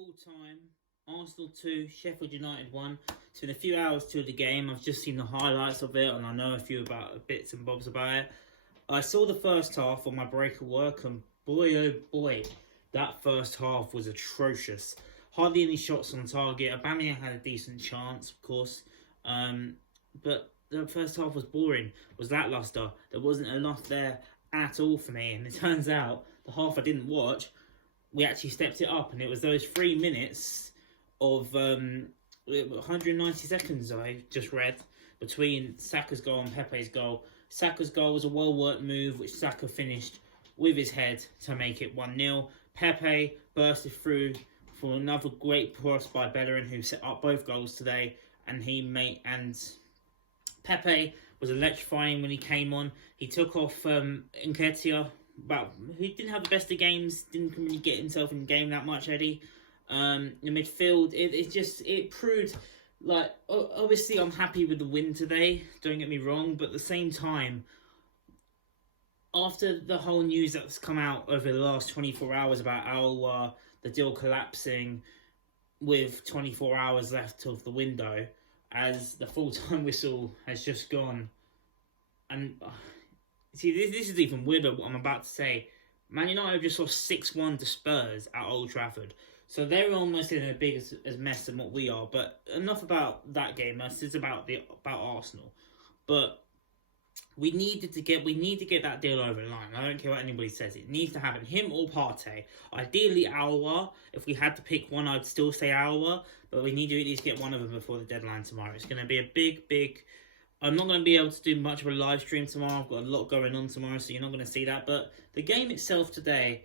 full time. Arsenal 2, Sheffield United 1. It's been a few hours to the game. I've just seen the highlights of it and I know a few about bits and bobs about it. I saw the first half on my break at work and boy oh boy, that first half was atrocious. Hardly any shots on target. Aubameyang had a decent chance, of course. But the first half was boring, was lacklustre. There wasn't enough there at all for me. And it turns out, the half I didn't watch, we actually stepped it up. And it was those 3 minutes of 190 seconds I just read between Saka's goal and Pepe's goal. Saka's goal was a well-worked move, which Saka finished with his head to make it 1-0. Pepe bursted through for another great cross by Bellerin, who set up both goals today. And Pepe was electrifying when he came on. He took off Nketiah, but he didn't have the best of games. Didn't really get himself in the game that much, Eddie. In midfield, it proved, like, obviously I'm happy with the win today, don't get me wrong, but at the same time, after the whole news that's come out over the last 24 hours about the deal collapsing with 24 hours left of the window, as the full-time whistle has just gone, and see, this is even weirder what I'm about to say. Man United just lost 6-1 to Spurs at Old Trafford. So they're almost in a big as mess than what we are. But enough about that game. This is about Arsenal. But we need to get that deal over the line. I don't care what anybody says. It needs to happen. Him or Partey. Ideally, Aouar. If we had to pick one, I'd still say Aouar. But we need to at least get one of them before the deadline tomorrow. It's going to be a big... I'm not going to be able to do much of a live stream tomorrow. I've got a lot going on tomorrow, so you're not going to see that. But the game itself today,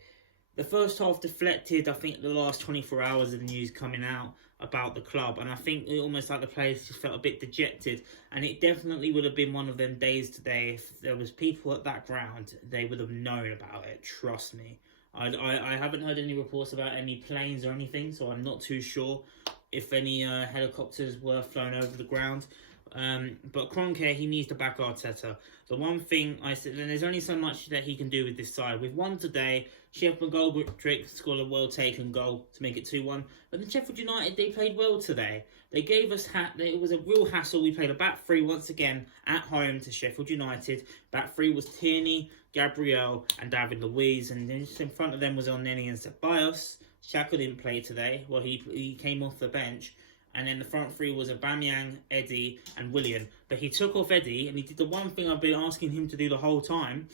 the first half deflected, I think, the last 24 hours of the news coming out about the club. And I think it almost like the players just felt a bit dejected. And it definitely would have been one of them days today. If there was people at that ground, they would have known about it. Trust me. I haven't heard any reports about any planes or anything, so I'm not too sure if any helicopters were flown over the ground. But Kroenke, he needs to back Arteta. The one thing I said, and there's only so much that he can do with this side. We've won today. Sheffield McGoldrick scored a well-taken goal to make it 2-1. But then Sheffield United, they played well today. They gave us... It was a real hassle. We played a back three once again at home to Sheffield United. Back three was Tierney, Gabriel and David Luiz. And then just in front of them was Elneny and Ceballos. Xhaka didn't play today. Well, he came off the bench. And then the front three was Aubameyang, Eddie, and Willian. But he took off Eddie, and he did the one thing I've been asking him to do the whole time.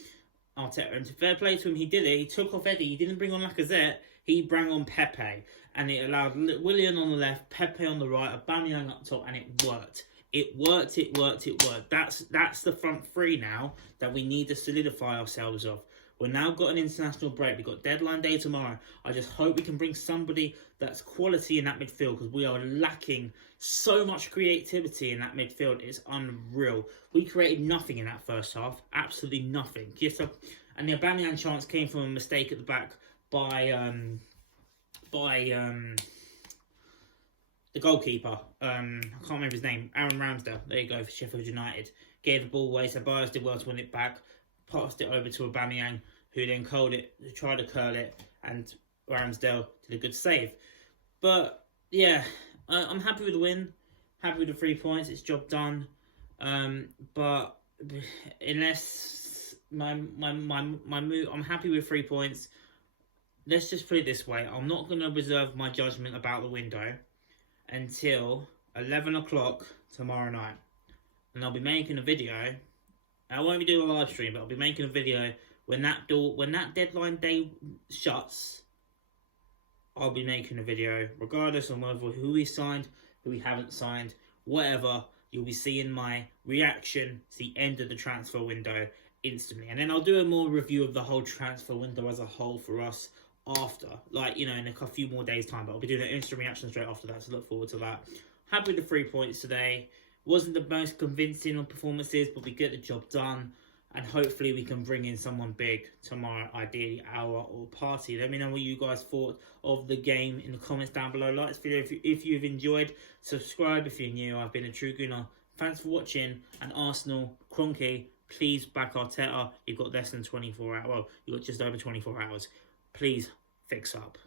Arteta, and to fair play to him, he did it. He took off Eddie. He didn't bring on Lacazette. He brought on Pepe. And it allowed Willian on the left, Pepe on the right, Aubameyang up top, and it worked. It worked. That's the front three now that we need to solidify ourselves of. We've now got an international break. We've got deadline day tomorrow. I just hope we can bring somebody that's quality in that midfield, because we are lacking so much creativity in that midfield. It's unreal. We created nothing in that first half. Absolutely nothing. And the Aubameyang chance came from a mistake at the back by the goalkeeper. I can't remember his name. Aaron Ramsdale. There you go, for Sheffield United. Gave the ball away. Ceballos did well to win it back. Passed it over to Aubameyang, who then tried to curl it, and Ramsdale did a good save. But yeah, I'm happy with the win, happy with the 3 points. It's job done. But unless I'm happy with 3 points. Let's just put it this way: I'm not going to reserve my judgment about the window until 11 o'clock tomorrow night, and I'll be making a video. I won't be doing a live stream, but I'll be making a video when that deadline day shuts. I'll be making a video, regardless of who we signed, who we haven't signed, whatever. You'll be seeing my reaction to the end of the transfer window instantly, and then I'll do a more review of the whole transfer window as a whole for us after, in a few more days' time. But I'll be doing an instant reaction straight after that, so look forward to that. Happy with the 3 points today. Wasn't the most convincing of performances, but we get the job done. And hopefully we can bring in someone big tomorrow, ideally Aouar or Partey. Let me know what you guys thought of the game in the comments down below. Like this video if you've enjoyed. Subscribe if you're new. I've been a true Gooner. Thanks for watching. And Arsenal, Kroenke, please back Arteta. You've got less than 24 hours. Well, you've got just over 24 hours. Please fix up.